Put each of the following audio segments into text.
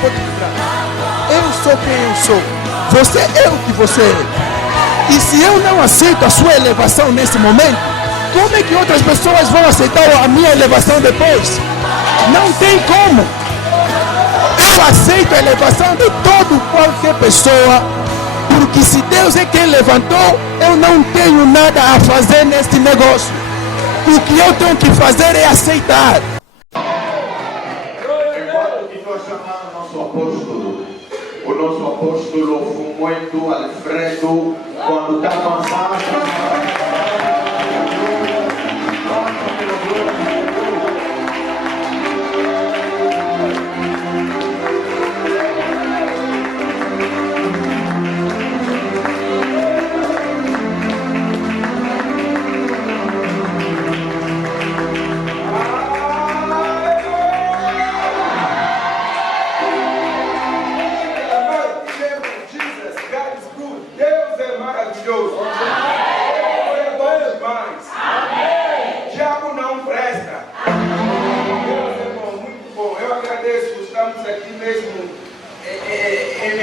pode livrar. Eu sou quem eu sou. Você é o que você é. E se eu não aceito a sua elevação nesse momento, como é que outras pessoas vão aceitar a minha elevação depois? Não tem como. Eu aceito a elevação de qualquer pessoa, porque se Deus é quem levantou, eu não tenho nada a fazer neste negócio. O que eu tenho que fazer é aceitar. Enquanto que nós chamamos o nosso apóstolo foi muito Alfredo, quando está avançando.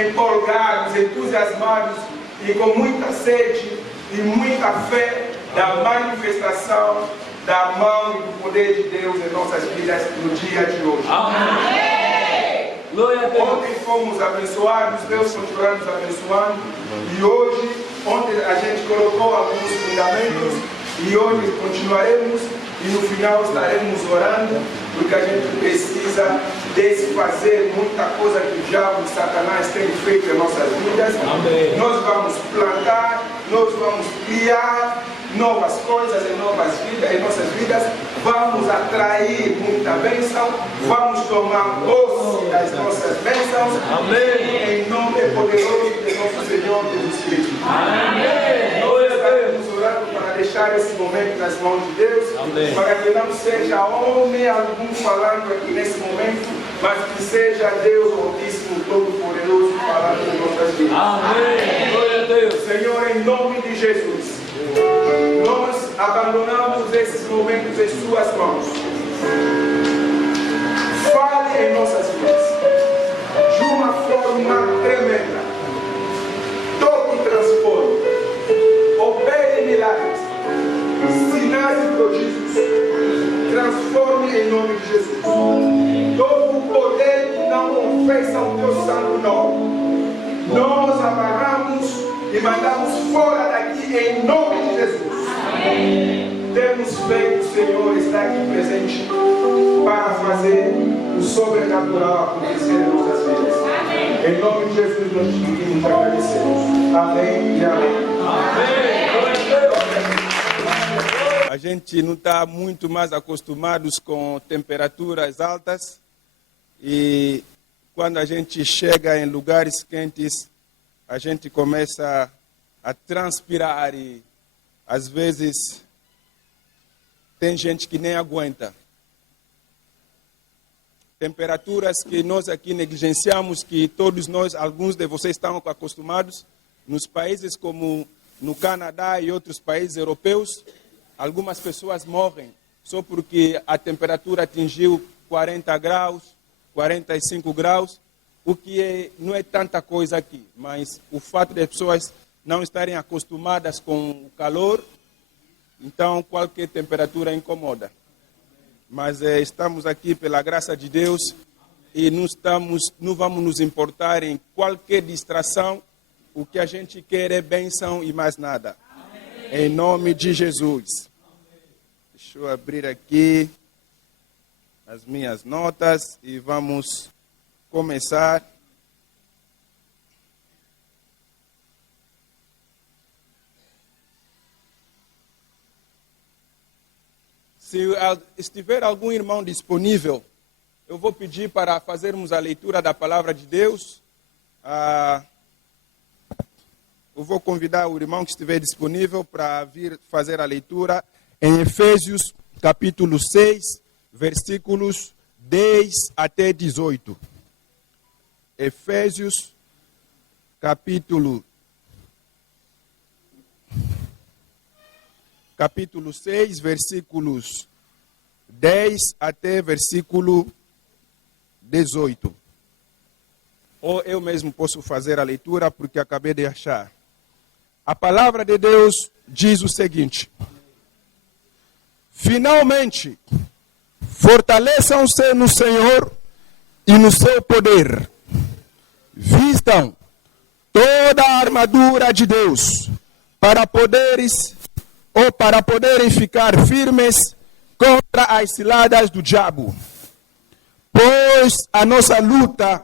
Empolgados, entusiasmados e com muita sede e muita fé da manifestação da mão e do poder de Deus em nossas vidas no dia de hoje. Amém. Ontem fomos abençoados, Deus continuará nos abençoando, e hoje, ontem a gente colocou alguns fundamentos e hoje continuaremos e no final estaremos orando, porque a gente precisa desfazer muita coisa que o diabo e Satanás tem feito em nossas vidas. Amém. Nós vamos plantar, nós vamos criar novas coisas em nossas vidas, vamos atrair muita bênção, vamos tomar posse das nossas bênçãos. Amém. Em nome poderoso de nosso Senhor Jesus Cristo. Amém. Estamos orando para deixar esse momento nas mãos de Deus. Amém. Para que não seja homem algum falando aqui nesse momento, mas que seja Deus Altíssimo, Todo-Poderoso falando em nossas vidas. Amém. Glória a Deus. Senhor, em nome de Jesus, nós abandonamos esses momentos em suas mãos. Fale em nossas vidas de uma forma tremenda. Toque e transforme. Opere milagres, sinais e prodígios. Transforme em nome de Jesus. Todo o poder que não confessa o teu santo nome, nós amarramos e mandamos fora daqui em nome de Jesus. Temos feito, Senhor, está aqui presente para fazer o sobrenatural acontecer em nossas vidas. Em nome de Jesus nós te pedimos e agradecemos. Amém e amém. A gente não está muito mais acostumados com temperaturas altas e quando a gente chega em lugares quentes, a gente começa a transpirar e às vezes tem gente que nem aguenta. Temperaturas que nós aqui negligenciamos, que todos nós, alguns de vocês estão acostumados, nos países como no Canadá e outros países europeus, algumas pessoas morrem só porque a temperatura atingiu 40 graus, 45 graus, o que não é tanta coisa aqui, mas o fato de as pessoas não estarem acostumadas com o calor, então qualquer temperatura incomoda. Mas estamos aqui pela graça de Deus e não vamos nos importar em qualquer distração. O que a gente quer é bênção e mais nada. Amém. Em nome de Jesus. Deixa eu abrir aqui as minhas notas e vamos começar. Se estiver algum irmão disponível, eu vou pedir para fazermos a leitura da palavra de Deus. Eu vou convidar o irmão que estiver disponível para vir fazer a leitura em Efésios capítulo 6, versículos 10 até 18. Efésios capítulo 6, versículos 10 até versículo 18. ou eu mesmo posso fazer a leitura porque acabei de achar. A palavra de Deus diz o seguinte: finalmente, fortaleçam-se no Senhor e no seu poder. Vistam toda a armadura de Deus para poderem ficar firmes contra as ciladas do diabo. Pois a nossa luta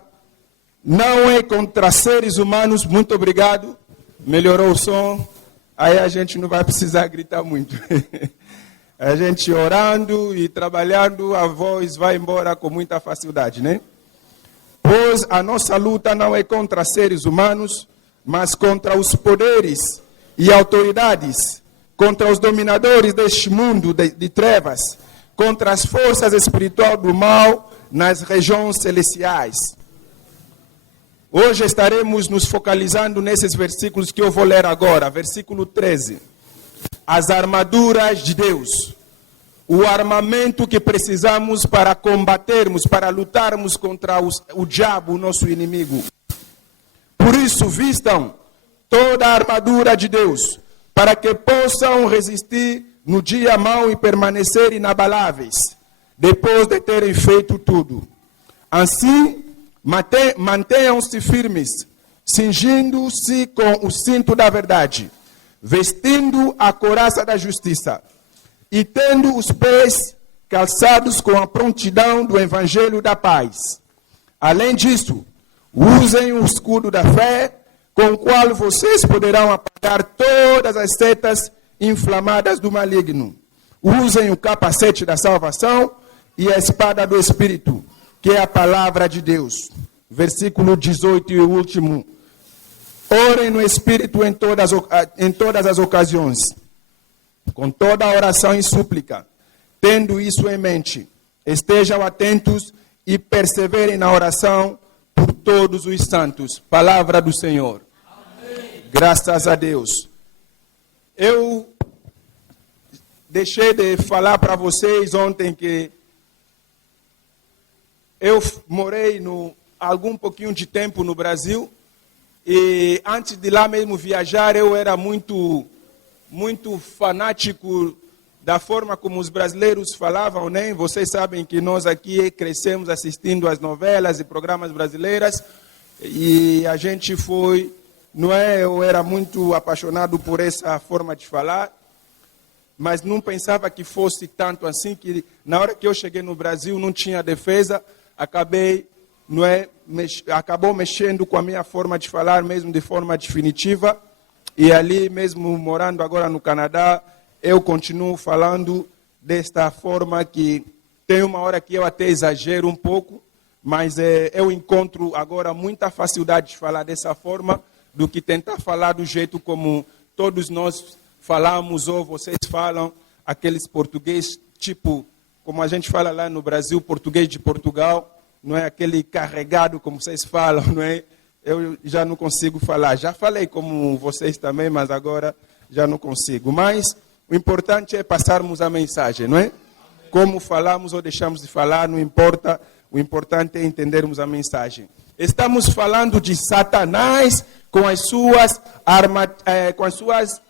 não é contra seres humanos. Muito obrigado. Melhorou o som. Aí a gente não vai precisar gritar muito. A gente orando e trabalhando, a voz vai embora com muita facilidade, né? Pois a nossa luta não é contra seres humanos, mas contra os poderes e autoridades, contra os dominadores deste mundo de trevas, contra as forças espirituais do mal nas regiões celestiais. Hoje estaremos nos focalizando nesses versículos que eu vou ler agora. Versículo 13. As armaduras de Deus. O armamento que precisamos para combatermos, para lutarmos contra o diabo, o nosso inimigo. Por isso, vistam toda a armadura de Deus, para que possam resistir no dia mau e permanecer inabaláveis, depois de terem feito tudo. Assim, mantenham-se firmes, cingindo-se com o cinto da verdade, vestindo a couraça da justiça e tendo os pés calçados com a prontidão do evangelho da paz. Além disso, usem o escudo da fé, com o qual vocês poderão apagar todas as setas inflamadas do maligno. Usem o capacete da salvação e a espada do Espírito, que é a palavra de Deus. Versículo 18 e o último. Orem no Espírito em todas as ocasiões, com toda a oração e súplica. Tendo isso em mente, estejam atentos e perseverem na oração por todos os santos. Palavra do Senhor. Amém. Graças a Deus. Eu deixei de falar para vocês ontem que eu morei algum pouquinho de tempo no Brasil, e antes de lá mesmo viajar eu era muito fanático da forma como os brasileiros falavam, né? Vocês sabem que nós aqui crescemos assistindo às novelas e programas brasileiros, e a gente foi, não é? Eu era muito apaixonado por essa forma de falar, mas não pensava que fosse tanto assim, que na hora que eu cheguei no Brasil não tinha defesa, acabou mexendo com a minha forma de falar mesmo de forma definitiva. E ali mesmo, morando agora no Canadá, eu continuo falando desta forma que tem uma hora que eu até exagero um pouco, mas eu encontro agora muita facilidade de falar dessa forma do que tentar falar do jeito como todos nós falamos ou vocês falam, aqueles português tipo, como a gente fala lá no Brasil, português de Portugal, não é aquele carregado como vocês falam, não é? Eu já não consigo falar. Já falei como vocês também, mas agora já não consigo. Mas o importante é passarmos a mensagem, não é? Como falamos ou deixamos de falar, não importa. O importante é entendermos a mensagem. Estamos falando de Satanás com as suas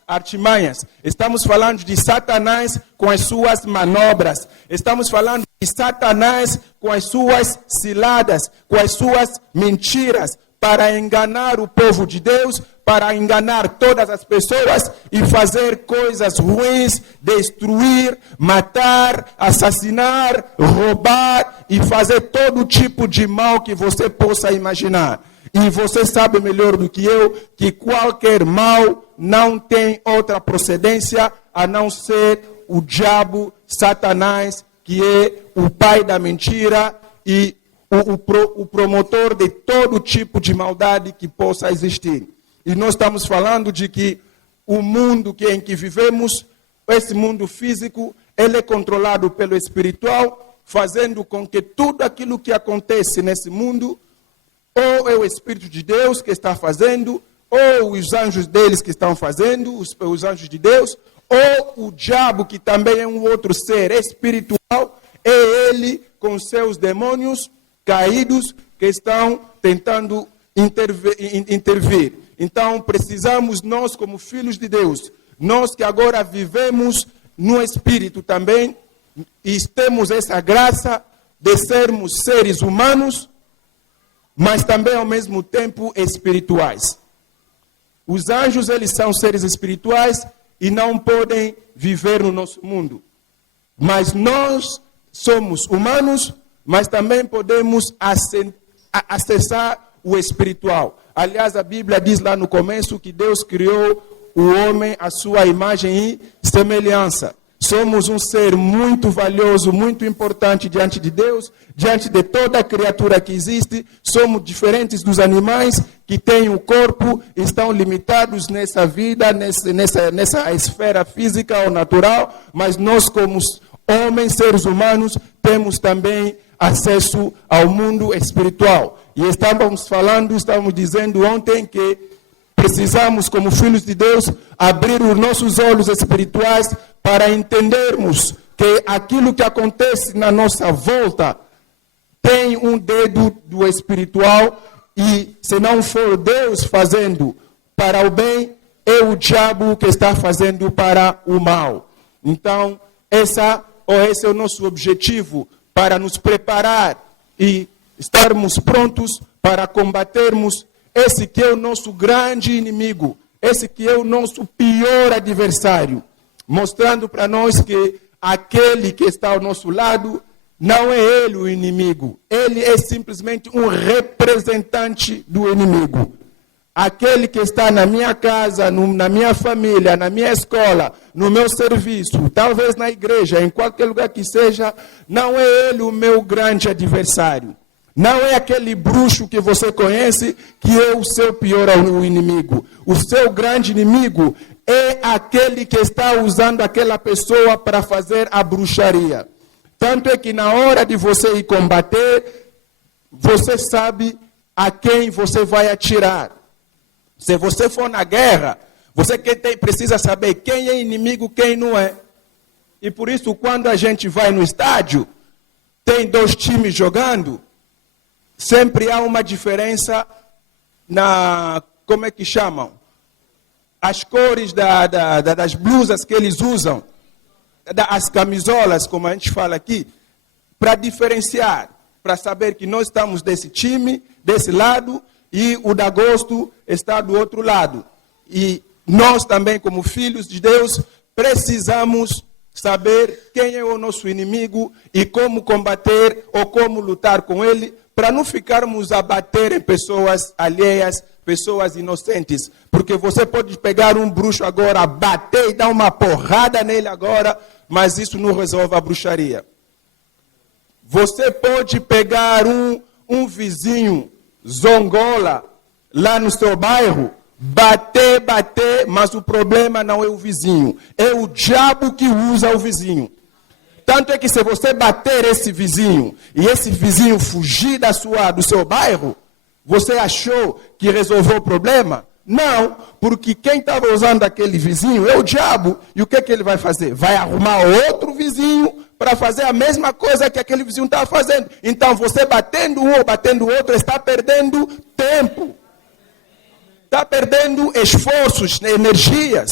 artimanhas. Estamos falando de Satanás com as suas manobras. Estamos falando de Satanás com as suas ciladas, com as suas mentiras, para enganar o povo de Deus, para enganar todas as pessoas e fazer coisas ruins, destruir, matar, assassinar, roubar e fazer todo tipo de mal que você possa imaginar. E você sabe melhor do que eu que qualquer mal não tem outra procedência a não ser o diabo, Satanás, que é o pai da mentira e o promotor de todo tipo de maldade que possa existir. E nós estamos falando de que o mundo em que vivemos, esse mundo físico, ele é controlado pelo espiritual, fazendo com que tudo aquilo que acontece nesse mundo, ou é o Espírito de Deus que está fazendo, ou os anjos deles que estão fazendo, os anjos de Deus, ou o diabo, que também é um outro ser espiritual, é ele com seus demônios caídos que estão tentando intervir. Então, precisamos nós, como filhos de Deus, nós que agora vivemos no Espírito também, e temos essa graça de sermos seres humanos, mas também ao mesmo tempo espirituais. Os anjos, eles são seres espirituais e não podem viver no nosso mundo. Mas nós somos humanos, mas também podemos acessar o espiritual. Aliás, a Bíblia diz lá no começo que Deus criou o homem à sua imagem e semelhança. Somos um ser muito valioso, muito importante diante de Deus, diante de toda a criatura que existe. Somos diferentes dos animais que têm o corpo, estão limitados nessa vida, nessa esfera física ou natural, mas nós, como homens, seres humanos, temos também acesso ao mundo espiritual. E estávamos dizendo ontem que precisamos, como filhos de Deus, abrir os nossos olhos espirituais para entendermos que aquilo que acontece na nossa volta tem um dedo do espiritual, e se não for Deus fazendo para o bem, é o diabo que está fazendo para o mal. Então, esse é o nosso objetivo, para nos preparar e estarmos prontos para combatermos esse que é o nosso grande inimigo, esse que é o nosso pior adversário, mostrando para nós que aquele que está ao nosso lado não é ele o inimigo, ele é simplesmente um representante do inimigo. Aquele que está na minha casa, na minha família, na minha escola, no meu serviço, talvez na igreja, em qualquer lugar que seja, não é ele o meu grande adversário. Não é aquele bruxo que você conhece que é o seu pior inimigo. O seu grande inimigo é aquele que está usando aquela pessoa para fazer a bruxaria. Tanto é que na hora de você ir combater, você sabe a quem você vai atirar. Se você for na guerra, você precisa saber quem é inimigo, quem não é. E por isso, quando a gente vai no estádio, tem 2 times jogando, sempre há uma diferença como é que chamam? As cores das blusas que eles usam, as camisolas, como a gente fala aqui, para diferenciar, para saber que nós estamos desse time, desse lado, e o da Agosto está do outro lado. E nós também, como filhos de Deus, precisamos saber quem é o nosso inimigo e como combater ou como lutar com ele, para não ficarmos a bater em pessoas alheias, pessoas inocentes. Porque você pode pegar um bruxo agora, bater e dar uma porrada nele agora, mas isso não resolve a bruxaria. Você pode pegar um vizinho zongola lá no seu bairro, bater, mas o problema não é o vizinho, é o diabo que usa o vizinho. Tanto é que se você bater esse vizinho e esse vizinho fugir do seu bairro, você achou que resolveu o problema? Não, porque quem estava usando aquele vizinho é o diabo. E o que ele vai fazer? Vai arrumar outro vizinho para fazer a mesma coisa que aquele vizinho estava fazendo. Então você batendo um ou batendo o outro está perdendo tempo. Está perdendo esforços, energias.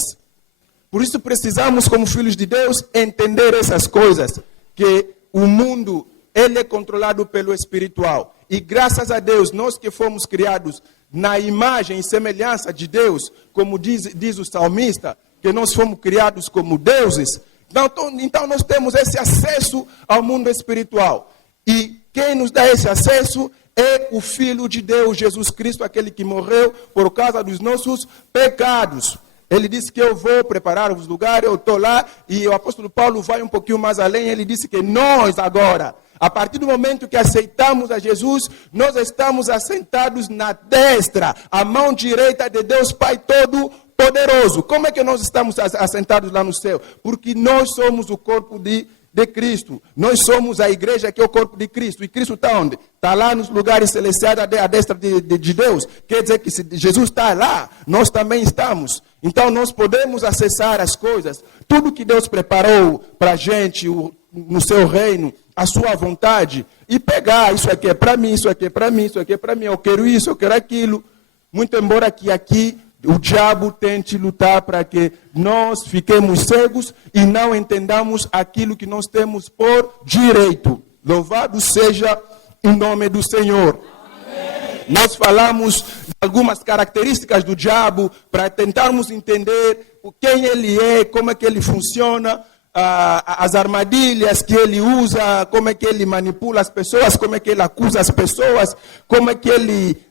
Por isso precisamos, como filhos de Deus, entender essas coisas. Que o mundo, ele é controlado pelo espiritual. E graças a Deus, nós que fomos criados na imagem e semelhança de Deus, como diz o salmista, que nós fomos criados como deuses, então nós temos esse acesso ao mundo espiritual. E quem nos dá esse acesso é o Filho de Deus, Jesus Cristo, aquele que morreu por causa dos nossos pecados. Ele disse que eu vou preparar os lugares, eu estou lá, e o apóstolo Paulo vai um pouquinho mais além, ele disse que nós agora, a partir do momento que aceitamos a Jesus, nós estamos assentados na destra, a mão direita de Deus Pai Todo-Poderoso. Como é que nós estamos assentados lá no céu? Porque nós somos o corpo de Cristo. Nós somos a igreja que é o corpo de Cristo. E Cristo está onde? Está lá nos lugares celestiais à destra de Deus. Quer dizer que se Jesus está lá, nós também estamos. Então nós podemos acessar as coisas. Tudo que Deus preparou para a gente no seu reino, a sua vontade e pegar, isso aqui é para mim, isso aqui é para mim, isso aqui é para mim, eu quero isso, eu quero aquilo. Muito embora que aqui o diabo tente lutar para que nós fiquemos cegos e não entendamos aquilo que nós temos por direito. Louvado seja o nome do Senhor. Amém. Nós falamos de algumas características do diabo para tentarmos entender quem ele é, como é que ele funciona, as armadilhas que ele usa, como é que ele manipula as pessoas, como é que ele acusa as pessoas, como é que ele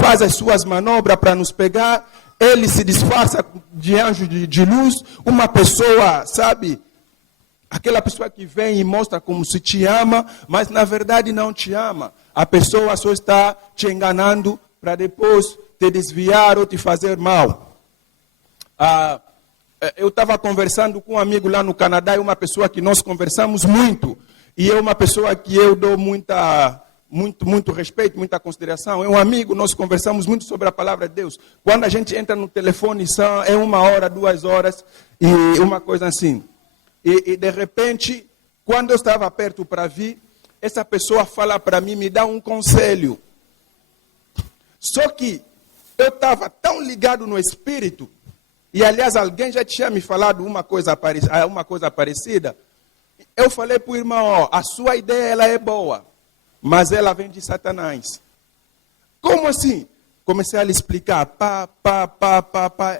faz as suas manobras para nos pegar. Ele se disfarça de anjo de luz, uma pessoa, sabe, aquela pessoa que vem e mostra como se te ama, mas na verdade não te ama. A pessoa só está te enganando para depois te desviar ou te fazer mal. Eu estava conversando com um amigo lá no Canadá, é uma pessoa que nós conversamos muito, e é uma pessoa que eu dou muito respeito, muita consideração. É um amigo, nós conversamos muito sobre a palavra de Deus. Quando a gente entra no telefone, é 1 hora, 2 horas, e uma coisa assim. E de repente, quando eu estava perto para vir, essa pessoa fala para mim, me dá um conselho. Só que eu estava tão ligado no espírito, e aliás, alguém já tinha me falado uma coisa parecida. Eu falei para o irmão, ó, a sua ideia ela é boa, mas ela vem de Satanás. Como assim? Comecei a lhe explicar,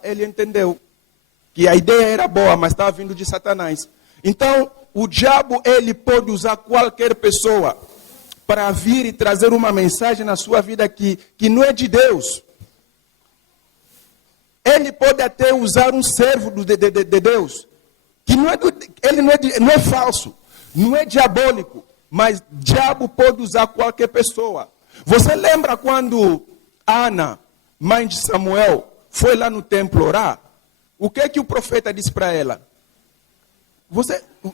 ele entendeu que a ideia era boa, mas estava vindo de Satanás. Então, o diabo, ele pode usar qualquer pessoa para vir e trazer uma mensagem na sua vida que não é de Deus. Ele pode até usar um servo de Deus, que ele não é falso, não é diabólico, mas diabo pode usar qualquer pessoa. Você lembra quando Ana, mãe de Samuel, foi lá no templo orar? O que o profeta disse para ela?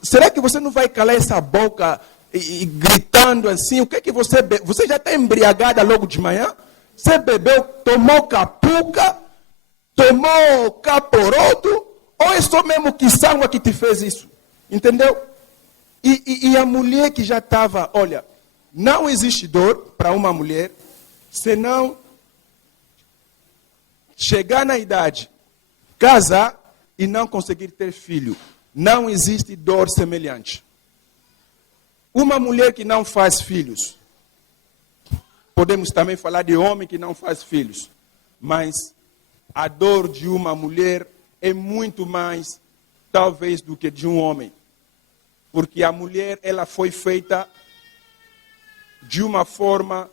Será que você não vai calar essa boca e gritando assim? O que você bebe? Você já está embriagada logo de manhã? Você bebeu, tomou capuca, tomou caporoto, ou é só mesmo que sangue que te fez isso? Entendeu? E a mulher que já estava, olha, não existe dor para uma mulher, senão chegar na idade, casar e não conseguir ter filho. Não existe dor semelhante. Uma mulher que não faz filhos, podemos também falar de homem que não faz filhos, mas a dor de uma mulher é muito mais, talvez, do que de um homem. Porque a mulher, ela foi feita de uma forma,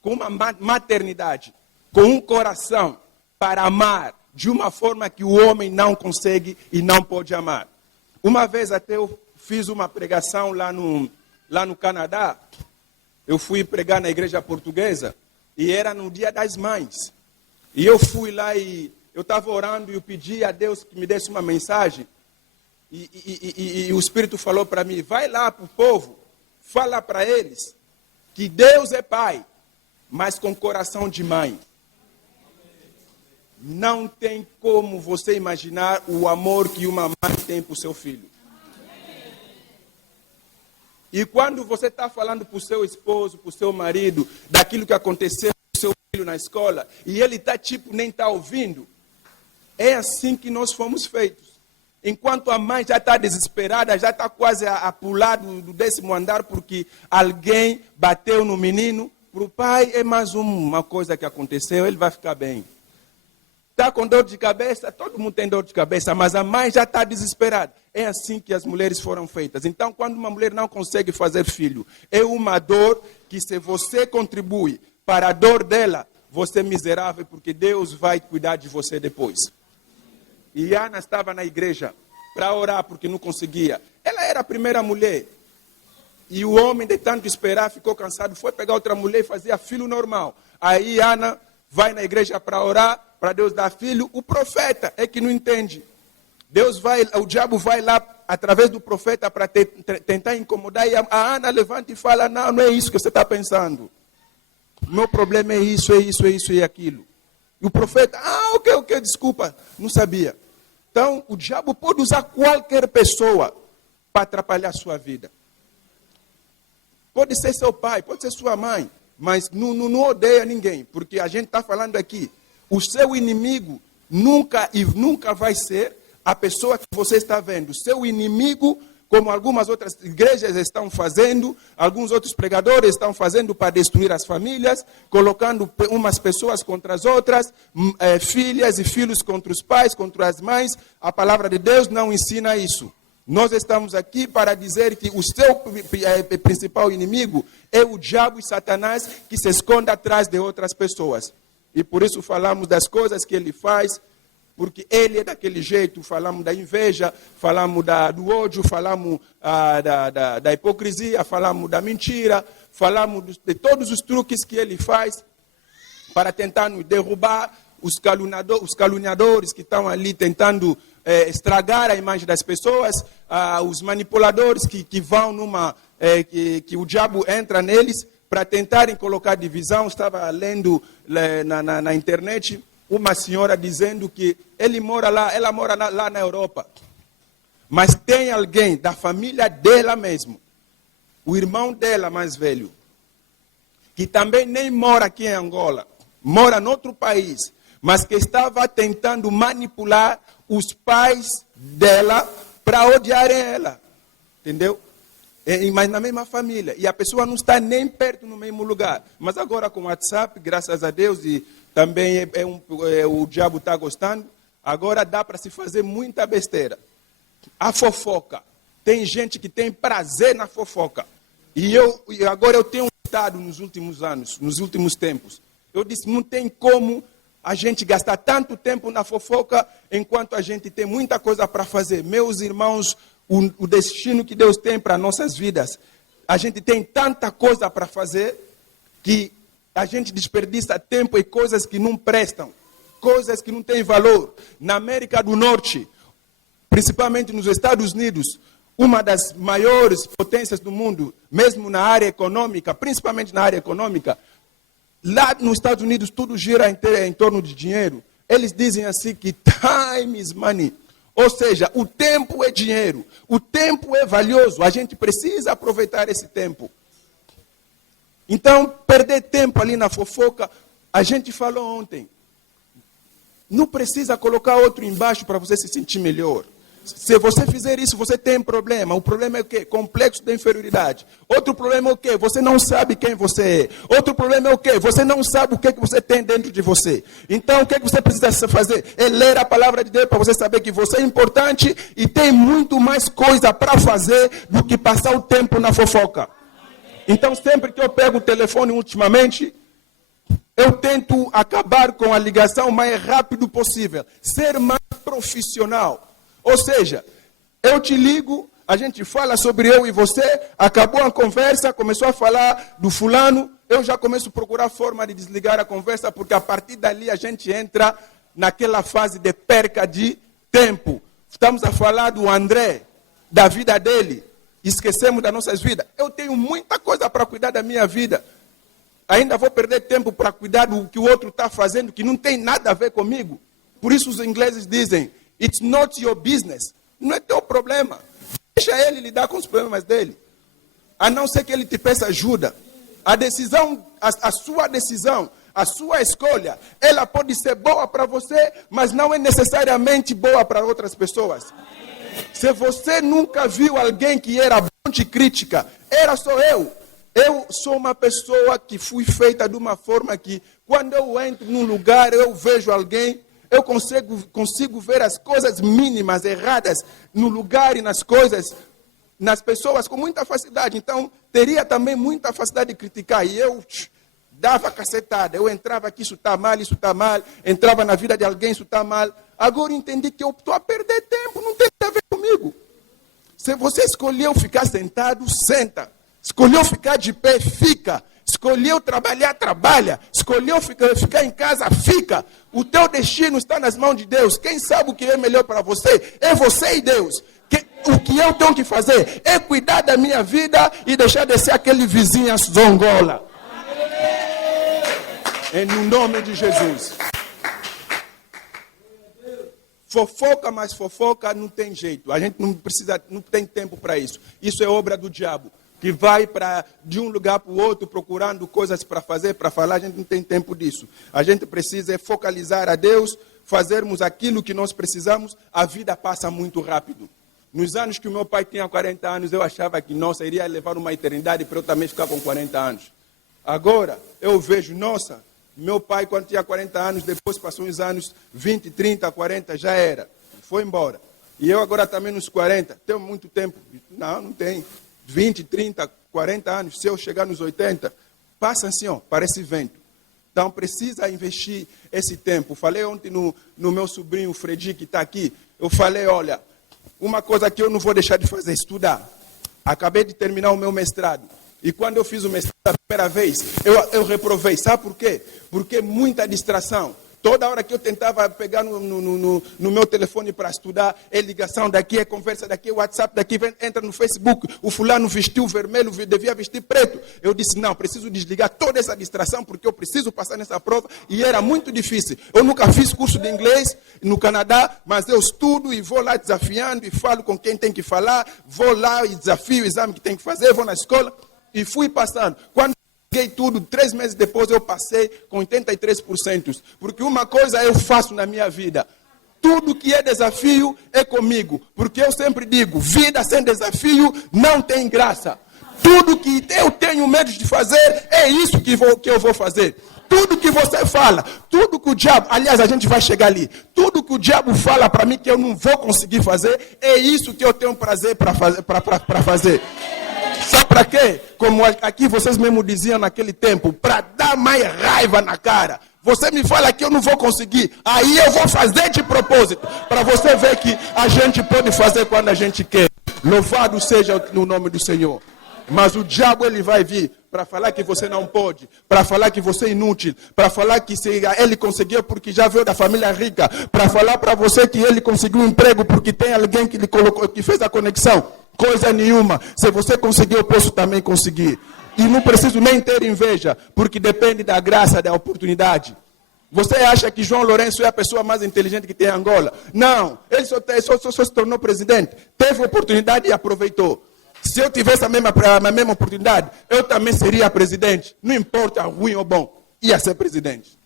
com uma maternidade, com um coração para amar, de uma forma que o homem não consegue e não pode amar. Uma vez até eu fiz uma pregação lá no Canadá. Eu fui pregar na igreja portuguesa e era no Dia das Mães. E eu fui lá e eu estava orando e eu pedi a Deus que me desse uma mensagem. E o Espírito falou para mim, vai lá para o povo, fala para eles que Deus é pai, mas com coração de mãe. Não tem como você imaginar o amor que uma mãe tem para o seu filho. E quando você está falando para o seu esposo, para o seu marido, daquilo que aconteceu com o seu filho na escola, e ele está nem está ouvindo, é assim que nós fomos feitos. Enquanto a mãe já está desesperada, já está quase a pular do 10º andar, porque alguém bateu no menino, para o pai é mais uma coisa que aconteceu, ele vai ficar bem. Está com dor de cabeça, todo mundo tem dor de cabeça, mas a mãe já está desesperada. É assim que as mulheres foram feitas. Então, quando uma mulher não consegue fazer filho, é uma dor que, se você contribui para a dor dela, você é miserável, porque Deus vai cuidar de você depois. E Ana estava na igreja para orar, porque não conseguia. Ela era a primeira mulher. E o homem, de tanto esperar, ficou cansado, foi pegar outra mulher e fazia filho normal. Aí Ana vai na igreja para orar, para Deus dar filho. O profeta é que não entende. O diabo vai lá através do profeta para tentar incomodar. E a Ana levanta e fala, não é isso que você está pensando. O meu problema é isso e aquilo. E o profeta, ok, desculpa, não sabia. Então, o diabo pode usar qualquer pessoa para atrapalhar a sua vida. Pode ser seu pai, pode ser sua mãe, mas não odeia ninguém, porque a gente está falando aqui, o seu inimigo nunca e nunca vai ser a pessoa que você está vendo. Seu inimigo, como algumas outras igrejas estão fazendo, alguns outros pregadores estão fazendo para destruir as famílias, colocando umas pessoas contra as outras, filhas e filhos contra os pais, contra as mães. A palavra de Deus não ensina isso. Nós estamos aqui para dizer que o seu principal inimigo é o diabo e Satanás, que se esconde atrás de outras pessoas. E por isso falamos das coisas que ele faz, porque ele é daquele jeito. Falamos da inveja, falamos do ódio, falamos da hipocrisia, falamos da mentira, falamos de todos os truques que ele faz para tentar nos derrubar, os caluniadores que estão ali tentando estragar a imagem das pessoas, os manipuladores que vão que o diabo entra neles para tentarem colocar divisão. Estava lendo na internet uma senhora dizendo que ela mora lá na Europa, mas tem alguém da família dela mesmo, o irmão dela mais velho, que também nem mora aqui em Angola, mora em outro país, mas que estava tentando manipular os pais dela para odiarem ela, entendeu? Mas na mesma família, e a pessoa não está nem perto no mesmo lugar. Mas agora com o WhatsApp, graças a Deus, e também o diabo está gostando, agora dá para se fazer muita besteira. A fofoca, tem gente que tem prazer na fofoca, e agora eu tenho notado nos últimos anos, nos últimos tempos, eu disse, não tem como a gente gastar tanto tempo na fofoca, enquanto a gente tem muita coisa para fazer. Meus irmãos, o destino que Deus tem para nossas vidas, a gente tem tanta coisa para fazer, que a gente desperdiça tempo em coisas que não prestam, coisas que não têm valor. Na América do Norte, principalmente nos Estados Unidos, uma das maiores potências do mundo, mesmo na área econômica, principalmente na área econômica, lá nos Estados Unidos tudo gira em torno de dinheiro. Eles dizem assim que time is money. Ou seja, o tempo é dinheiro. O tempo é valioso. A gente precisa aproveitar esse tempo. Então, perder tempo ali na fofoca, a gente falou ontem. Não precisa colocar outro embaixo para você se sentir melhor. Se você fizer isso, você tem problema. O problema é o quê? Complexo de inferioridade. Outro problema é o quê? Você não sabe quem você é. Outro problema é o quê? Você não sabe o que você tem dentro de você. Então, o que você precisa fazer? É ler a palavra de Deus para você saber que você é importante e tem muito mais coisa para fazer do que passar o tempo na fofoca. Então, sempre que eu pego o telefone ultimamente, eu tento acabar com a ligação o mais rápido possível. Ser mais profissional. Ou seja, eu te ligo, a gente fala sobre eu e você, acabou a conversa, começou a falar do fulano, eu já começo a procurar forma de desligar a conversa, porque a partir dali a gente entra naquela fase de perca de tempo. Estamos a falar do André, da vida dele, esquecemos das nossas vidas. Eu tenho muita coisa para cuidar da minha vida. Ainda vou perder tempo para cuidar do que o outro está fazendo, que não tem nada a ver comigo. Por isso os ingleses dizem, it's not your business. Não é teu problema. Deixa ele lidar com os problemas dele. A não ser que ele te peça ajuda. A decisão, a sua decisão, a sua escolha, ela pode ser boa para você, mas não é necessariamente boa para outras pessoas. Se você nunca viu alguém que era bom de crítica, era só eu. Eu sou uma pessoa que fui feita de uma forma que, quando eu entro num lugar, eu vejo alguém, eu consigo ver as coisas mínimas, erradas, no lugar e nas coisas, nas pessoas, com muita facilidade. Então, teria também muita facilidade de criticar. E eu dava cacetada. Eu entrava aqui, isso está mal. Entrava na vida de alguém, isso está mal. Agora entendi que eu estou a perder tempo, não tem nada a ver comigo. Se você escolheu ficar sentado, senta. Escolheu ficar de pé, fica. Escolheu trabalhar, trabalha. Escolheu ficar em casa, fica. O teu destino está nas mãos de Deus. Quem sabe o que é melhor para você? É você e Deus. O que eu tenho que fazer é cuidar da minha vida e deixar de ser aquele vizinho zongola. Em nome de Jesus. Fofoca, mas fofoca não tem jeito. A gente não tem tempo para isso. Isso é obra do diabo, que vai de um lugar para o outro procurando coisas para fazer, para falar. A gente não tem tempo disso. A gente precisa focalizar a Deus, fazermos aquilo que nós precisamos. A vida passa muito rápido. Nos anos que o meu pai tinha 40 anos, eu achava que, nossa, iria levar uma eternidade para eu também ficar com 40 anos. Agora, eu vejo, nossa, meu pai, quando tinha 40 anos, depois passou uns anos, 20, 30, 40, já era. Foi embora. E eu agora também nos 40, tenho muito tempo. Não tenho. 20, 30, 40 anos, se eu chegar nos 80, passa assim, ó, parece vento. Então, precisa investir esse tempo. Falei ontem no meu sobrinho, Fredi, que está aqui. Eu falei, olha, uma coisa que eu não vou deixar de fazer, estudar. Acabei de terminar o meu mestrado. E quando eu fiz o mestrado a primeira vez, eu reprovei. Sabe por quê? Porque muita distração. Toda hora que eu tentava pegar no meu telefone para estudar, é ligação daqui, é conversa daqui, é WhatsApp daqui, entra no Facebook, o fulano vestiu vermelho, devia vestir preto. Eu disse, não, preciso desligar toda essa distração, porque eu preciso passar nessa prova, e era muito difícil. Eu nunca fiz curso de inglês no Canadá, mas eu estudo e vou lá desafiando, e falo com quem tem que falar, vou lá e desafio o exame que tem que fazer, vou na escola, e fui passando. Quando peguei tudo, 3 meses depois eu passei com 83%. Porque uma coisa eu faço na minha vida. Tudo que é desafio é comigo. Porque eu sempre digo, vida sem desafio não tem graça. Tudo que eu tenho medo de fazer, é isso que eu vou fazer. Tudo que você fala, tudo que o diabo, aliás, a gente vai chegar ali. Tudo que o diabo fala para mim que eu não vou conseguir fazer, é isso que eu tenho prazer para fazer. Sabe para quê? Como aqui vocês mesmo diziam naquele tempo, para dar mais raiva na cara. Você me fala que eu não vou conseguir, aí eu vou fazer de propósito, para você ver que a gente pode fazer quando a gente quer. Louvado seja o nome do Senhor. Mas o diabo ele vai vir para falar que você não pode, para falar que você é inútil, para falar que se ele conseguiu porque já veio da família rica, para falar para você que ele conseguiu um emprego porque tem alguém que lhe colocou, que fez a conexão. Coisa nenhuma. Se você conseguiu, eu posso também conseguir. E não preciso nem ter inveja, porque depende da graça, da oportunidade. Você acha que João Lourenço é a pessoa mais inteligente que tem em Angola? Não. Ele só se tornou presidente. Teve oportunidade e aproveitou. Se eu tivesse a mesma oportunidade, eu também seria presidente. Não importa ruim ou bom, ia ser presidente.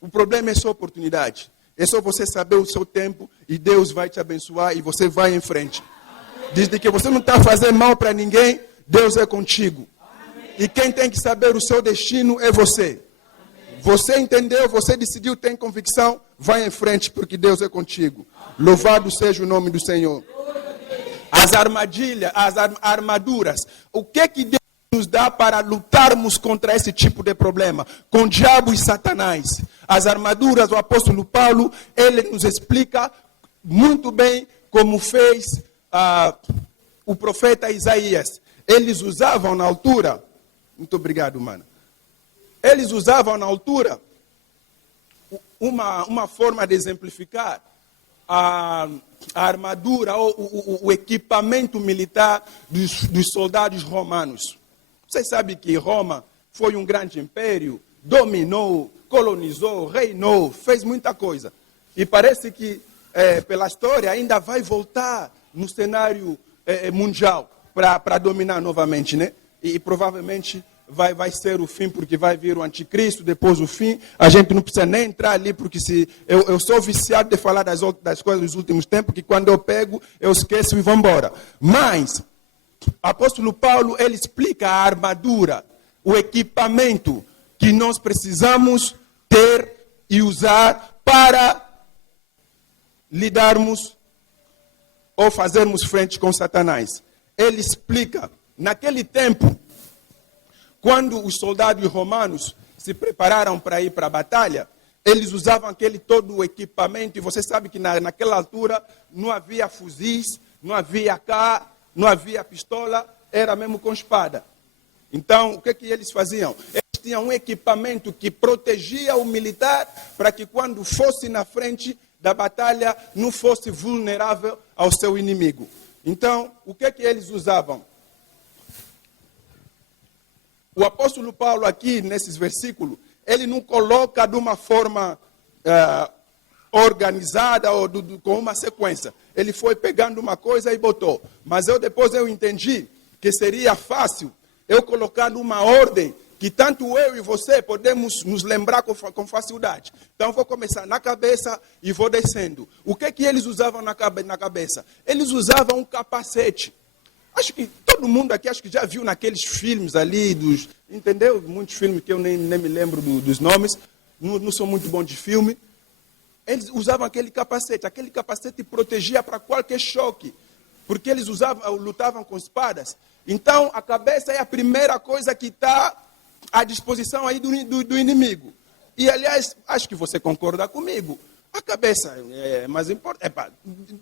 O problema é só oportunidade. É só você saber o seu tempo e Deus vai te abençoar e você vai em frente. Desde que você não está fazendo mal para ninguém, Deus é contigo. E quem tem que saber o seu destino é você. Você entendeu, você decidiu, tem convicção, vai em frente porque Deus é contigo. Louvado seja o nome do Senhor. As armadilhas, as armaduras. O que Deus nos dá para lutarmos contra esse tipo de problema? Com o diabo e Satanás. As armaduras, o apóstolo Paulo, ele nos explica muito bem como fez o profeta Isaías. Eles usavam na altura, muito obrigado, mano. Eles usavam na altura uma forma de exemplificar a armadura ou o equipamento militar dos soldados romanos. Vocês sabem que Roma foi um grande império, dominou, colonizou, reinou, fez muita coisa. E parece que, pela história, ainda vai voltar no cenário mundial para dominar novamente, né? E provavelmente vai ser o fim, porque vai vir o anticristo, depois o fim. A gente não precisa nem entrar ali, porque se eu sou viciado de falar das coisas dos últimos tempos, que quando eu pego, eu esqueço e vou embora. Mas, o apóstolo Paulo, ele explica a armadura, o equipamento que nós precisamos ter e usar para lidarmos ou fazermos frente com Satanás. Ele explica, naquele tempo, quando os soldados romanos se prepararam para ir para a batalha, eles usavam todo o equipamento, e você sabe que naquela altura não havia fuzis, não havia AK, não havia pistola, era mesmo com espada. Então, o que eles faziam? Eles tinham um equipamento que protegia o militar para que quando fosse na frente da batalha não fosse vulnerável ao seu inimigo. Então, o que eles usavam? O apóstolo Paulo aqui, nesses versículos, ele não coloca de uma forma organizada ou com uma sequência. Ele foi pegando uma coisa e botou. Mas depois eu entendi que seria fácil eu colocar numa ordem que tanto eu e você podemos nos lembrar com facilidade. Então vou começar na cabeça e vou descendo. O que eles usavam na cabeça? Eles usavam um capacete. Acho que todo mundo aqui acho que já viu naqueles filmes ali, entendeu? Muitos filmes que eu nem me lembro dos nomes, não sou muito bom de filme. Eles usavam aquele capacete protegia para qualquer choque, porque eles lutavam com espadas. Então a cabeça é a primeira coisa que está à disposição aí do inimigo. E aliás, acho que você concorda comigo, a cabeça é mais importante.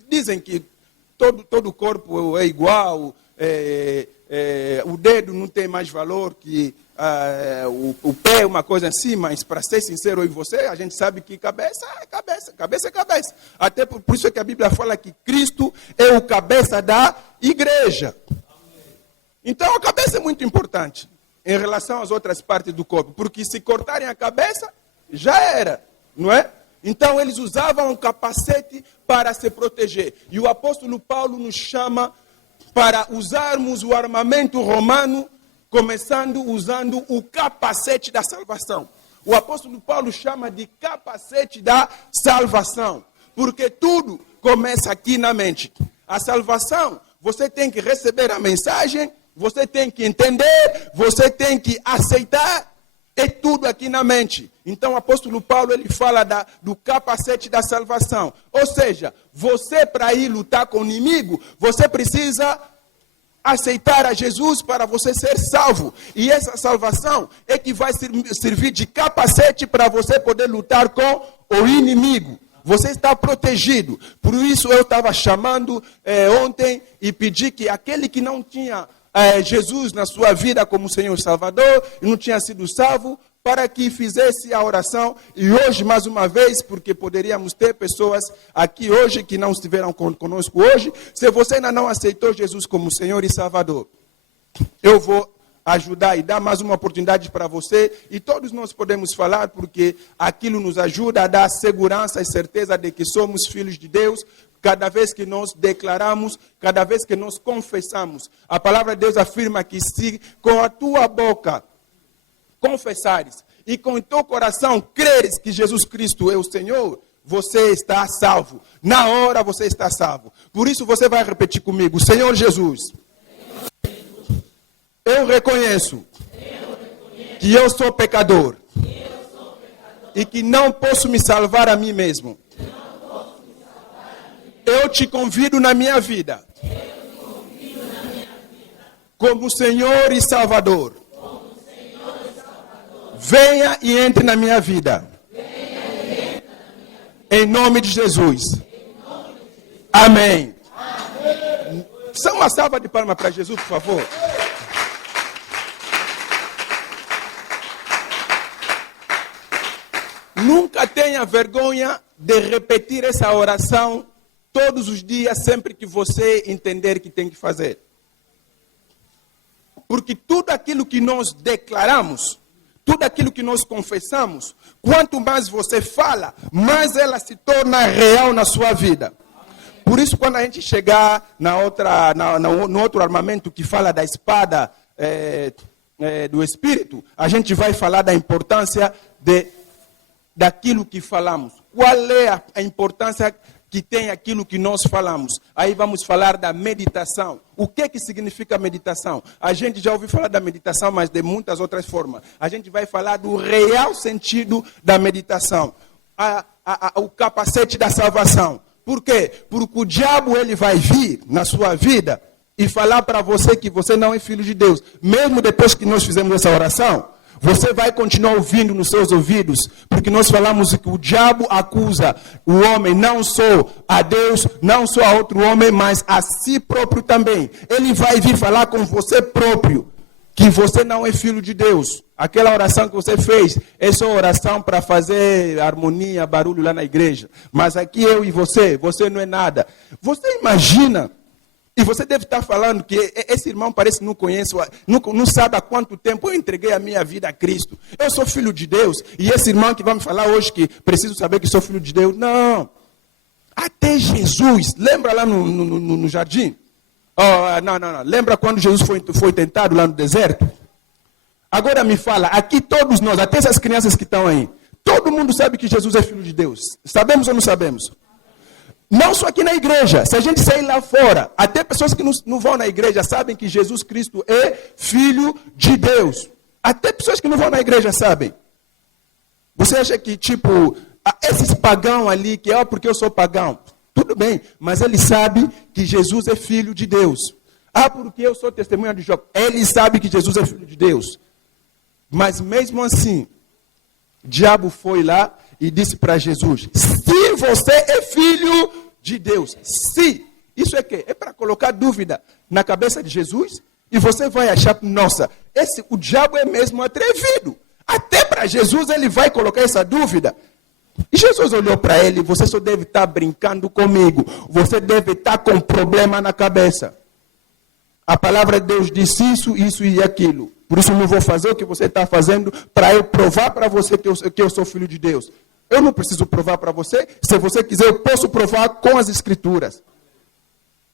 Dizem que todo o corpo é igual, o dedo não tem mais valor que o pé, uma coisa assim, mas para ser sincero eu e você, a gente sabe que cabeça é cabeça. Até por isso é que a Bíblia fala que Cristo é o cabeça da igreja. Então a cabeça é muito importante em relação às outras partes do corpo, porque se cortarem a cabeça, já era, não é? Então eles usavam um capacete para se proteger. E o apóstolo Paulo nos chama para usarmos o armamento romano, começando usando o capacete da salvação. O apóstolo Paulo chama de capacete da salvação, porque tudo começa aqui na mente. A salvação, você tem que receber a mensagem, você tem que entender, você tem que aceitar. É tudo aqui na mente. Então o apóstolo Paulo ele fala do capacete da salvação. Ou seja, você para ir lutar com o inimigo, você precisa aceitar a Jesus para você ser salvo. E essa salvação é que vai servir de capacete para você poder lutar com o inimigo. Você está protegido. Por isso eu estava chamando ontem e pedi que aquele que não tinha Jesus na sua vida como Senhor Salvador e não tinha sido salvo, para que fizesse a oração. E hoje, mais uma vez, porque poderíamos ter pessoas aqui hoje que não estiveram conosco hoje, se você ainda não aceitou Jesus como Senhor e Salvador, eu vou ajudar e dar mais uma oportunidade para você, e todos nós podemos falar, porque aquilo nos ajuda a dar segurança e certeza de que somos filhos de Deus. Cada vez que nós declaramos, cada vez que nós confessamos, a palavra de Deus afirma que se com a tua boca confessares e com o teu coração creres que Jesus Cristo é o Senhor, você está salvo. Na hora você está salvo. Por isso você vai repetir comigo: Senhor Jesus, eu reconheço que eu sou pecador e que não posso me salvar a mim mesmo. Eu te convido na minha vida como Senhor e Salvador. Venha e entre na minha vida. Em nome de Jesus. Amém. Só uma salva de palmas para Jesus, por favor. Nunca tenha vergonha de repetir essa oração todos os dias, sempre que você entender que tem que fazer. Porque tudo aquilo que nós declaramos, tudo aquilo que nós confessamos, quanto mais você fala, mais ela se torna real na sua vida. Por isso, quando a gente chegar no outro armamento que fala da espada do Espírito, a gente vai falar da importância daquilo que falamos. Qual é a importância que tem aquilo que nós falamos? Aí vamos falar da meditação. O que significa meditação? A gente já ouviu falar da meditação, mas de muitas outras formas. A gente vai falar do real sentido da meditação. O capacete da salvação. Por quê? Porque o diabo ele vai vir na sua vida e falar para você que você não é filho de Deus. Mesmo depois que nós fizemos essa oração, você vai continuar ouvindo nos seus ouvidos, porque nós falamos que o diabo acusa o homem, não só a Deus, não só a outro homem, mas a si próprio também. Ele vai vir falar com você próprio, que você não é filho de Deus. Aquela oração que você fez, é só oração para fazer harmonia, barulho lá na igreja. Mas aqui eu e você não é nada. Você imagina E você deve estar falando que esse irmão parece que não conhece, não sabe há quanto tempo eu entreguei a minha vida a Cristo. Eu sou filho de Deus. E esse irmão que vai me falar hoje que preciso saber que sou filho de Deus. Não. Até Jesus. Lembra lá no jardim? Oh, não. Lembra quando Jesus foi tentado lá no deserto? Agora me fala, aqui todos nós, até essas crianças que estão aí, todo mundo sabe que Jesus é filho de Deus. Sabemos ou não sabemos? Não só aqui na igreja, se a gente sair lá fora, até pessoas que não vão na igreja sabem que Jesus Cristo é filho de Deus. Até pessoas que não vão na igreja sabem. Você acha que, tipo, esses pagãos ali, que é porque eu sou pagão, tudo bem, mas ele sabe que Jesus é filho de Deus. Porque eu sou testemunha de Jó. Ele sabe que Jesus é filho de Deus. Mas mesmo assim, o diabo foi lá e disse para Jesus: se você é filho de Deus, se. Isso é que? É para colocar dúvida na cabeça de Jesus. E você vai achar, nossa, o diabo é mesmo atrevido. Até para Jesus ele vai colocar essa dúvida. E Jesus olhou para ele: você só deve estar brincando comigo. Você deve estar com problema na cabeça. A palavra de Deus disse isso e aquilo. Por isso eu não vou fazer o que você está fazendo para eu provar para você que eu sou filho de Deus. Eu não preciso provar para você. Se você quiser, eu posso provar com as Escrituras.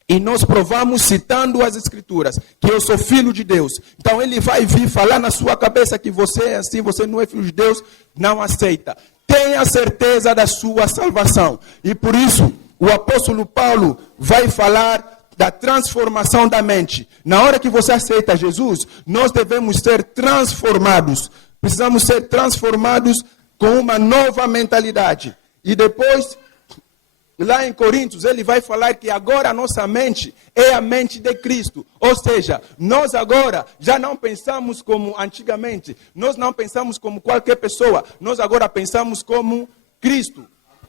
E nós provamos citando as Escrituras que eu sou filho de Deus. Então ele vai vir falar na sua cabeça que você é assim, você não é filho de Deus, não aceita. Tenha certeza da sua salvação. E por isso o apóstolo Paulo vai falar da transformação da mente. Na hora que você aceita Jesus, nós devemos ser transformados. Precisamos ser transformados com uma nova mentalidade. E depois, lá em Coríntios, ele vai falar que agora a nossa mente é a mente de Cristo. Ou seja, nós agora já não pensamos como antigamente. Nós não pensamos como qualquer pessoa. Nós agora pensamos como Cristo.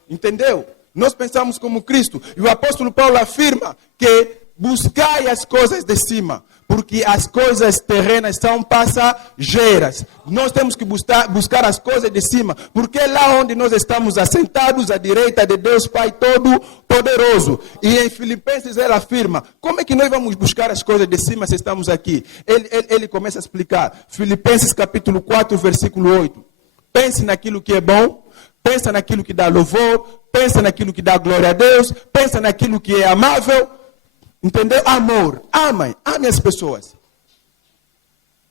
Entendeu? Nós pensamos como Cristo. E o apóstolo Paulo afirma que buscai as coisas de cima, porque as coisas terrenas são passageiras. Nós temos que buscar as coisas de cima, porque é lá onde nós estamos assentados, à direita de Deus Pai Todo-Poderoso. E em Filipenses ele afirma: como é que nós vamos buscar as coisas de cima se estamos aqui? Ele começa a explicar. Filipenses capítulo 4, versículo 8. Pense naquilo que é bom. Pensa naquilo que dá louvor, pensa naquilo que dá glória a Deus, pensa naquilo que é amável. Entendeu? Amor. Ame as pessoas.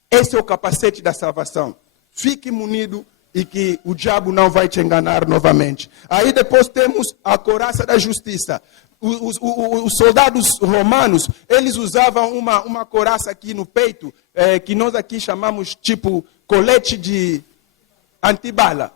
Esse é o capacete da salvação. Fique munido e que o diabo não vai te enganar novamente. Aí depois temos a couraça da justiça. Os soldados romanos, eles usavam uma couraça aqui no peito, que nós aqui chamamos tipo colete de antibala.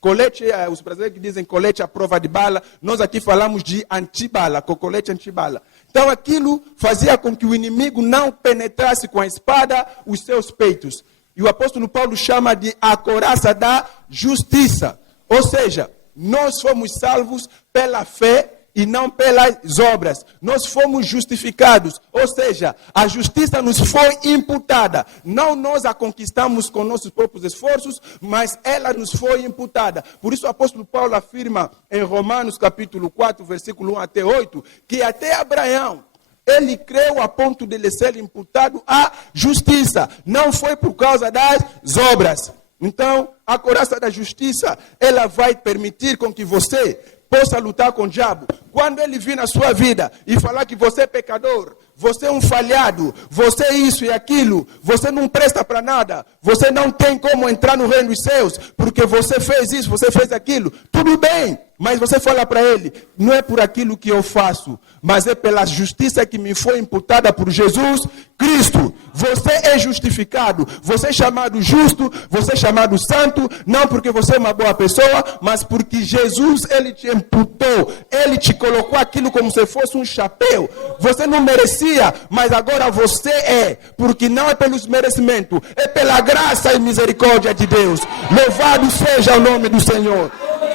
Colete, os brasileiros que dizem colete à prova de bala, nós aqui falamos de antibala, colete antibala. Então aquilo fazia com que o inimigo não penetrasse com a espada os seus peitos. E o apóstolo Paulo chama de a couraça da justiça. Ou seja, nós fomos salvos pela fé e não pelas obras. Nós fomos justificados, ou seja, a justiça nos foi imputada. Não nós a conquistamos com nossos próprios esforços, mas ela nos foi imputada. Por isso o apóstolo Paulo afirma em Romanos capítulo 4, versículo 1 até 8, que até Abraão, ele creu a ponto de lhe ser imputado a justiça. Não foi por causa das obras. Então, a couraça da justiça, ela vai permitir com que você possa lutar com o diabo. Quando ele vir na sua vida e falar que você é pecador, você é um falhado, você é isso e aquilo, você não presta para nada, você não tem como entrar no reino dos céus, porque você fez isso, você fez aquilo, tudo bem, mas você fala para ele: não é por aquilo que eu faço, mas é pela justiça que me foi imputada por Jesus Cristo. Você é justificado, você é chamado justo, você é chamado santo, não porque você é uma boa pessoa, mas porque Jesus, ele te imputou, ele te colocou aquilo como se fosse um chapéu. Você não merecia, mas agora você é, porque não é pelos merecimentos, é pela graça e misericórdia de Deus. Louvado seja o nome do Senhor.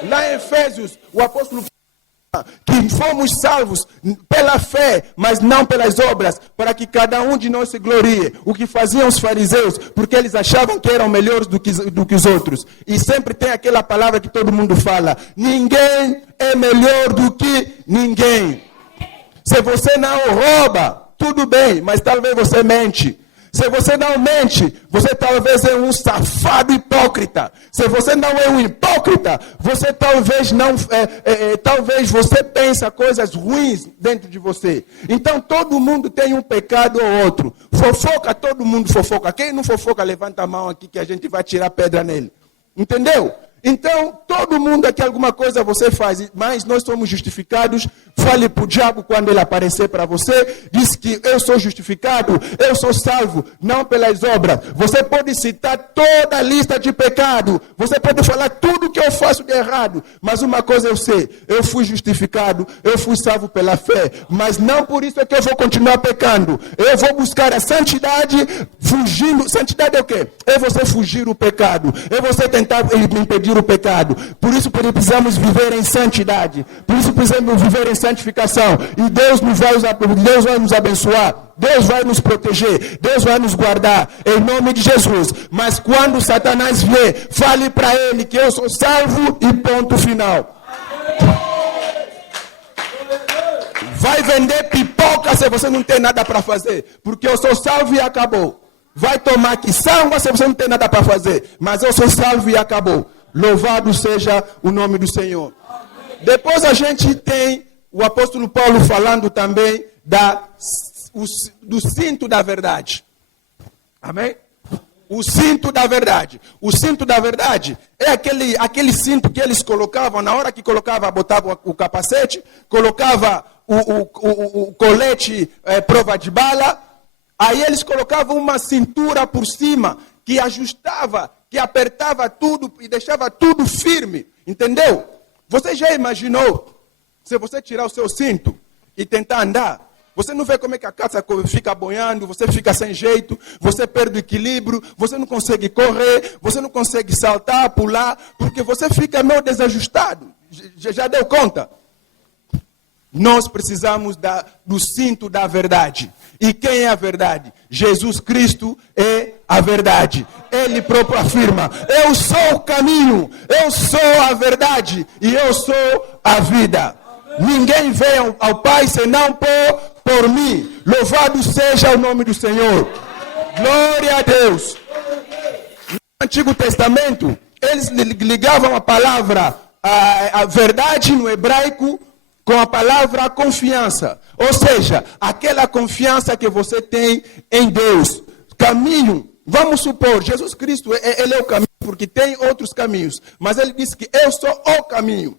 Lá em Efésios, o apóstolo que fomos salvos pela fé, mas não pelas obras, para que cada um de nós se glorie. O que faziam os fariseus, porque eles achavam que eram melhores do que os outros. E sempre tem aquela palavra que todo mundo fala: ninguém é melhor do que ninguém. Se você não rouba, tudo bem, mas talvez você mente. Se você não mente, você talvez é um safado hipócrita. Se você não é um hipócrita, você talvez não, talvez você pensa coisas ruins dentro de você. Então todo mundo tem um pecado ou outro. Fofoca, todo mundo fofoca. Quem não fofoca, levanta a mão aqui que a gente vai tirar pedra nele. Entendeu? Então, todo mundo aqui, alguma coisa você faz, mas nós somos justificados. Fale para o diabo quando ele aparecer para você. Diz que eu sou justificado, eu sou salvo, não pelas obras. Você pode citar toda a lista de pecado. Você pode falar tudo que eu faço de errado. Mas uma coisa eu sei, eu fui justificado, eu fui salvo pela fé. Mas não por isso é que eu vou continuar pecando. Eu vou buscar a santidade, fugindo. Santidade é o quê? É você fugir o pecado. É você tentar impedir o pecado. Por isso precisamos viver em santidade. Por isso precisamos viver em santificação. E Deus vai nos abençoar. Deus vai nos proteger. Deus vai nos guardar. Em nome de Jesus. Mas quando Satanás vier, fale para ele que eu sou salvo e ponto final. Vai vender pipoca se você não tem nada para fazer. Porque eu sou salvo e acabou. Vai tomar quiçanga se você não tem nada para fazer. Mas eu sou salvo e acabou. Louvado seja o nome do Senhor. Depois a gente tem o apóstolo Paulo falando também do cinto da verdade. Amém? O cinto da verdade. O cinto da verdade é aquele cinto que eles colocavam, na hora que botava o capacete, colocava o colete prova de bala, aí eles colocavam uma cintura por cima que ajustava, que apertava tudo e deixava tudo firme. Entendeu? Você já imaginou, se você tirar o seu cinto e tentar andar, você não vê como é que a casa fica boiando, você fica sem jeito, você perde o equilíbrio, você não consegue correr, você não consegue saltar, pular, porque você fica meio desajustado. Já deu conta? Nós precisamos do cinto da verdade. E quem é a verdade? Jesus Cristo é a verdade. Ele próprio afirma: eu sou o caminho, eu sou a verdade e eu sou a vida. Ninguém vem ao Pai senão por mim. Louvado seja o nome do Senhor. Glória a Deus. No Antigo Testamento, eles ligavam a palavra, a verdade no hebraico, com a palavra confiança. Ou seja, aquela confiança que você tem em Deus. Caminho, vamos supor, Jesus Cristo, ele é o caminho, porque tem outros caminhos. Mas ele disse que eu sou o caminho.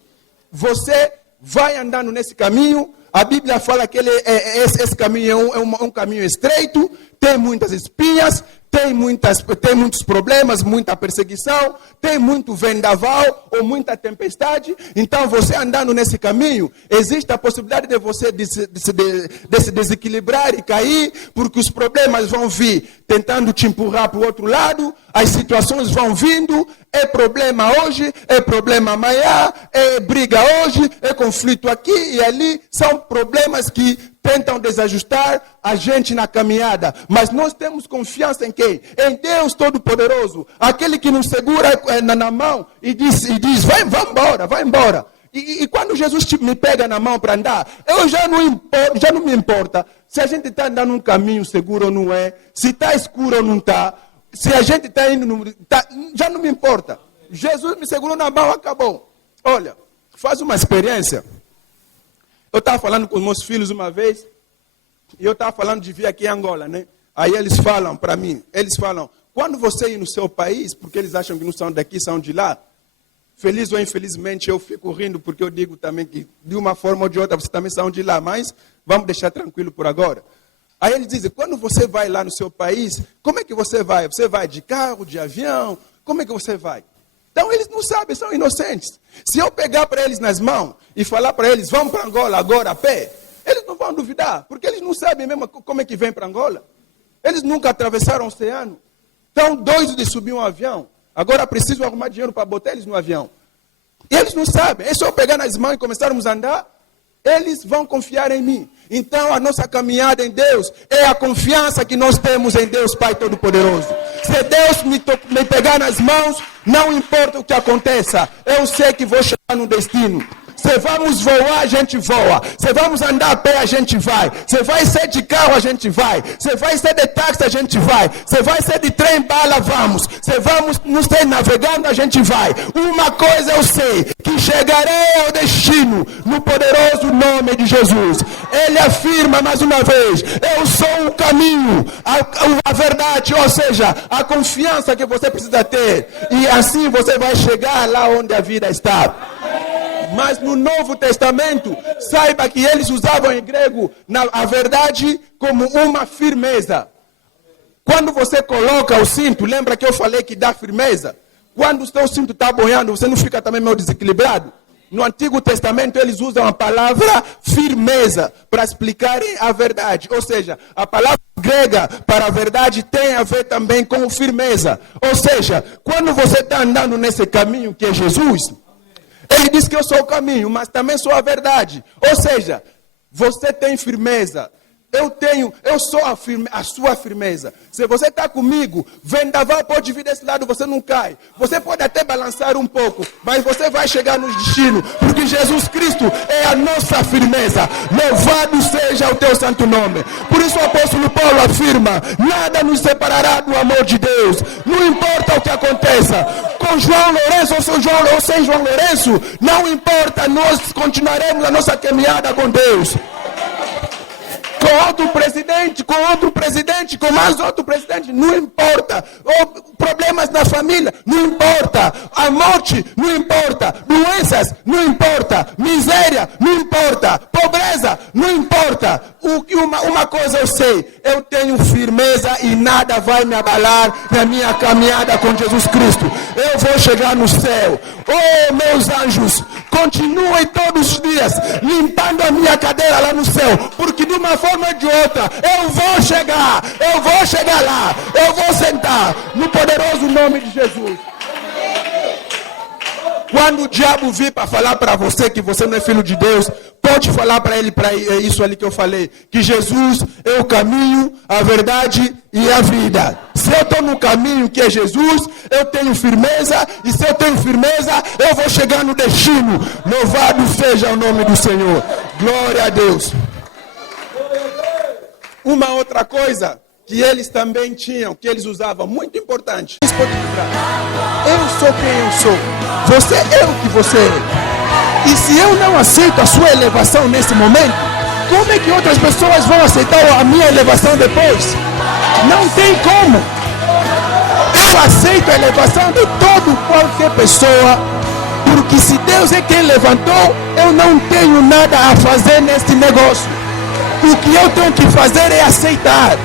Você vai andando nesse caminho. A Bíblia fala que esse caminho é um caminho estreito, tem muitas espinhas, tem muitos problemas, muita perseguição, tem muito vendaval ou muita tempestade. Então, você andando nesse caminho, existe a possibilidade de você se desequilibrar e cair, porque os problemas vão vir tentando te empurrar para o outro lado, as situações vão vindo, é problema hoje, é problema amanhã, é briga hoje, é conflito aqui e ali, são problemas que tentam desajustar a gente na caminhada. Mas nós temos confiança em quem? Em Deus Todo-Poderoso. Aquele que nos segura na mão e diz vai embora. E quando Jesus me pega na mão para andar, eu já não me importa se a gente está andando num caminho seguro ou não é, se está escuro ou não está, se a gente está indo, já não me importa. Jesus me segurou na mão, acabou. Olha, faz uma experiência. Eu estava falando com os meus filhos uma vez, e eu estava falando de vir aqui em Angola, né? Aí eles falam para mim, quando você ir no seu país, porque eles acham que não são daqui, são de lá, feliz ou infelizmente eu fico rindo, porque eu digo também que de uma forma ou de outra vocês também são de lá, mas vamos deixar tranquilo por agora. Aí eles dizem, quando você vai lá no seu país, como é que você vai? Você vai de carro, de avião? Como é que você vai? Então eles não sabem, são inocentes. Se eu pegar para eles nas mãos e falar para eles, vamos para Angola agora a pé, eles não vão duvidar, porque eles não sabem mesmo como é que vem para Angola. Eles nunca atravessaram o oceano. Estão doidos de subir um avião. Agora preciso arrumar dinheiro para botar eles no avião. E eles não sabem. É só eu pegar nas mãos e começarmos a andar, eles vão confiar em mim. Então a nossa caminhada em Deus é a confiança que nós temos em Deus Pai Todo-Poderoso. Se Deus me pegar nas mãos, não importa o que aconteça, eu sei que vou chegar no destino. Se vamos voar, a gente voa. Se vamos andar a pé, a gente vai. Se vai ser de carro, a gente vai. Se vai ser de táxi, a gente vai. Se vai ser de trem, bala, vamos. Se vamos, não sei, navegando, a gente vai. Uma coisa eu sei, que chegarei ao destino no poderoso nome de Jesus. Ele afirma mais uma vez: eu sou o caminho, a verdade, ou seja, a confiança que você precisa ter. E assim você vai chegar lá onde a vida está. Mas no Novo Testamento, saiba que eles usavam em grego a verdade como uma firmeza. Quando você coloca o cinto, lembra que eu falei que dá firmeza? Quando o seu cinto está boiando, você não fica também meio desequilibrado? No Antigo Testamento, eles usam a palavra firmeza para explicarem a verdade. Ou seja, a palavra grega para a verdade tem a ver também com firmeza. Ou seja, quando você está andando nesse caminho que é Jesus, ele diz que eu sou o caminho, mas também sou a verdade. Ou seja, você tem firmeza. Eu sou a sua firmeza. Se você está comigo, vendaval pode vir desse lado, você não cai. Você pode até balançar um pouco, mas você vai chegar no destino, porque Jesus Cristo é a nossa firmeza. Louvado seja o teu santo nome. Por isso o apóstolo Paulo afirma: nada nos separará do amor de Deus. Não importa o que aconteça, com João Lourenço ou sem João Lourenço, não importa, nós continuaremos a nossa caminhada com Deus. Com outro presidente, com mais outro presidente, não importa. Ou problemas na família, não importa. A morte, não importa. Doenças, não importa. Miséria, não importa. Pobreza, não importa. Uma coisa eu sei, eu tenho firmeza e nada vai me abalar na minha caminhada com Jesus Cristo. Eu vou chegar no céu. Oh, meus anjos, continuem todos os dias limpando a minha cadeira lá no céu, porque de uma forma ou de outra eu vou chegar lá, eu vou sentar no poderoso nome de Jesus. Quando o diabo vir para falar para você que você não é filho de Deus, pode falar para ele, isso ali que eu falei, que Jesus é o caminho, a verdade e a vida. Se eu estou no caminho que é Jesus, eu tenho firmeza, e se eu tenho firmeza, eu vou chegar no destino. Louvado seja o nome do Senhor. Glória a Deus. Uma outra coisa que eles também tinham, que eles usavam, muito importante. Eu sou quem eu sou. Você é o que você é. E se eu não aceito a sua elevação nesse momento, como é que outras pessoas vão aceitar a minha elevação depois? Não tem como. Eu aceito a elevação de qualquer pessoa, porque se Deus é quem levantou, eu não tenho nada a fazer nesse negócio. O que eu tenho que fazer é aceitar.